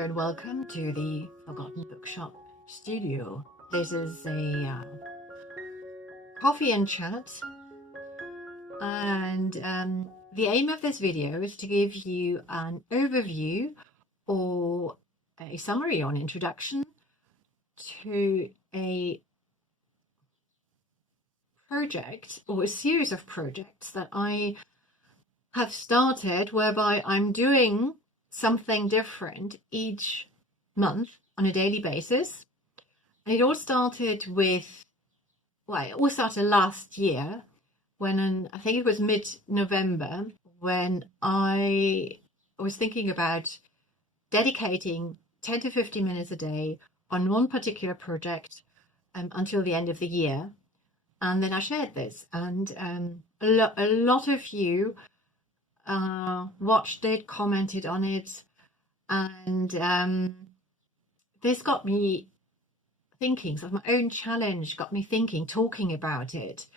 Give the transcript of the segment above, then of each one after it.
Hello and welcome to the Forgotten Bookshop studio. This is a coffee and chat, and the aim of this video is to give you an overview or a summary or an introduction to a project or a series of projects that I have started, whereby I'm doing something different each month on a daily basis. And it all started last year when I think it was mid-November, when I was thinking about dedicating 10 to 15 minutes a day on one particular project until the end of the year. And then I shared this, and a lot of you watched it, commented on it, and this got me thinking. So my own challenge got me thinking, talking about it,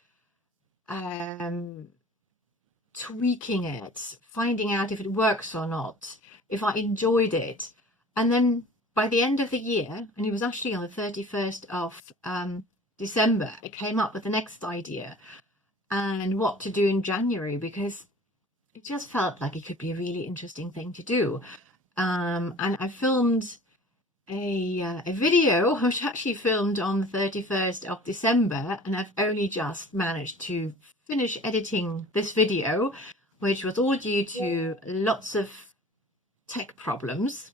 tweaking it, finding out if it works or not, if I enjoyed it. And then by the end of the year, and it was actually on the 31st of December, I came up with the next idea and what to do in January, because it just felt like it could be a really interesting thing to do. And I filmed a video, which actually filmed on the 31st of December, and I've only just managed to finish editing this video, which was all due to lots of tech problems.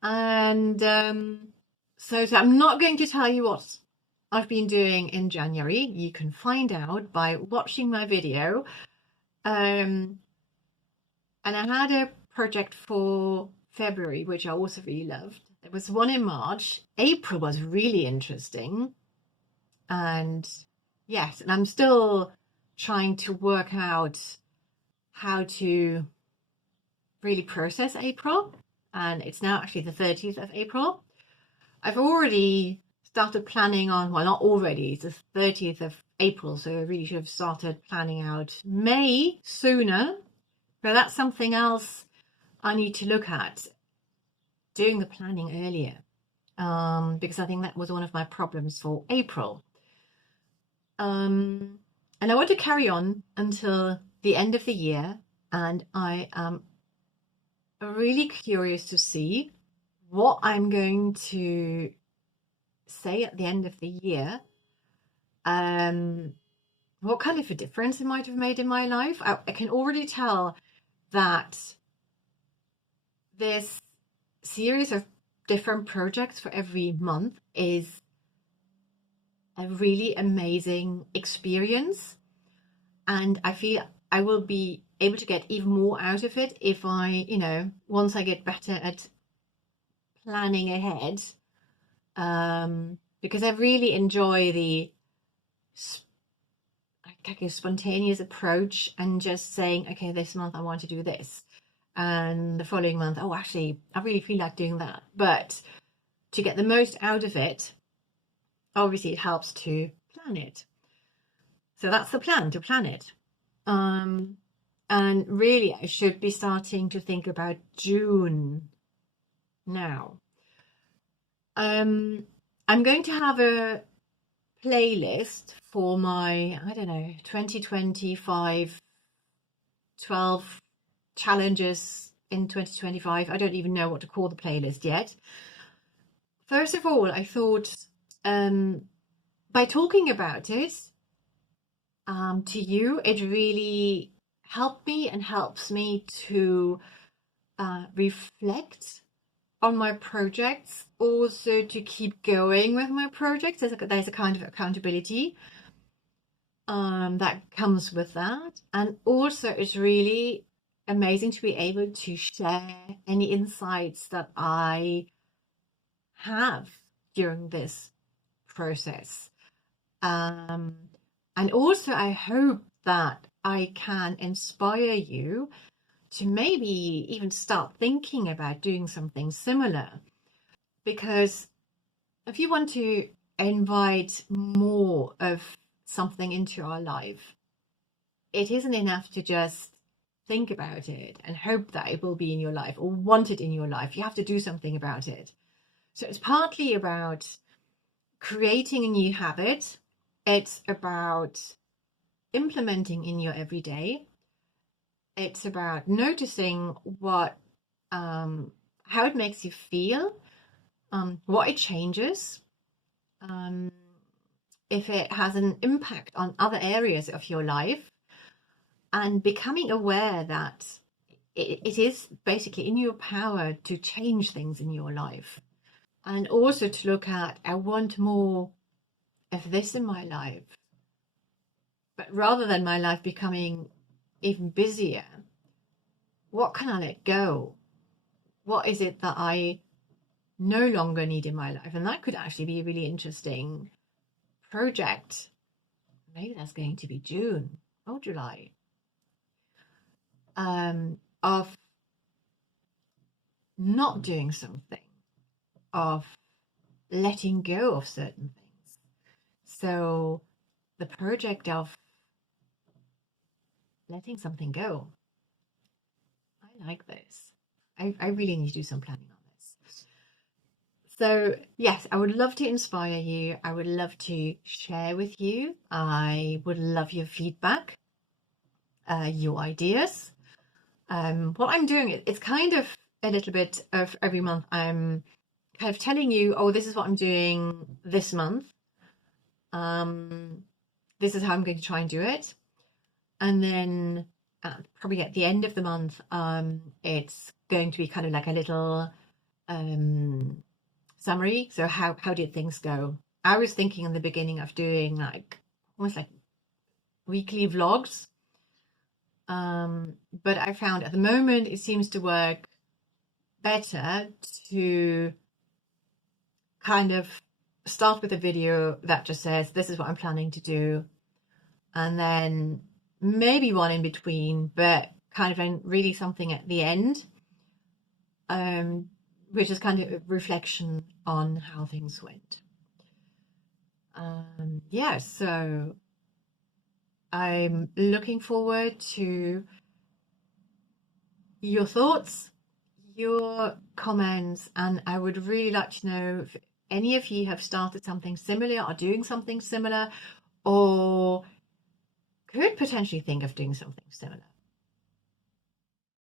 And so I'm not going to tell you what I've been doing in January. You can find out by watching my video. And I had a project for February, which I also really loved. There was one in March. April was really interesting. And yes, and I'm still trying to work out how to really process April. And it's now actually the 30th of April. I've already started planning on, well, not already, it's the 30th of April, so I really should have started planning out May sooner. But that's something else I need to look at, doing the planning earlier, because I think that was one of my problems for April. And I want to carry on until the end of the year, and I am really curious to see what I'm going to say at the end of the year. What kind of a difference it might have made in my life. I can already tell that this series of different projects for every month is a really amazing experience, and I feel I will be able to get even more out of it if I, once I get better at planning ahead, because I really enjoy the spontaneous approach and just saying, okay, this month I want to do this, and the following month, oh, actually, I really feel like doing that. But to get the most out of it, obviously it helps to plan it. So that's the plan, to plan it. And really, I should be starting to think about June now. I'm going to have a playlist for my, 2025 12 challenges in 2025. I don't even know what to call the playlist yet. First of all, I thought by talking about it to you, it really helped me and helps me to reflect on my projects, also to keep going with my projects. There's a kind of accountability that comes with that, and also it's really amazing to be able to share any insights that I have during this process. And also I hope that I can inspire you to maybe even start thinking about doing something similar. Because if you want to invite more of something into our life, it isn't enough to just think about it and hope that it will be in your life or want it in your life. You have to do something about it. So it's partly about creating a new habit. It's about implementing in your everyday. It's about noticing what how it makes you feel, what it changes, if it has an impact on other areas of your life, and becoming aware that it is basically in your power to change things in your life. And also to look at, I want more of this in my life. But rather than my life becoming even busier, what can I let go? What is it that I no longer need in my life? And that could actually be a really interesting project. Maybe that's going to be June or July, of not doing something, of letting go of certain things. So the project of letting something go. I like this. I really need to do some planning on this. So yes, I would love to inspire you. I would love to share with you. I would love your feedback, your ideas. What I'm doing, it's kind of a little bit of every month. I'm kind of telling you, oh, this is what I'm doing this month. This is how I'm going to try and do it. And then probably at the end of the month, it's going to be kind of like a little summary. So how did things go? I was thinking in the beginning of doing like almost like weekly vlogs. But I found at the moment it seems to work better to kind of start with a video that just says, this is what I'm planning to do. And then maybe one in between, but kind of really something at the end, which is kind of a reflection on how things went. Yeah, so I'm looking forward to your thoughts, your comments, and I would really like to know if any of you have started something similar or doing something similar, or could potentially think of doing something similar.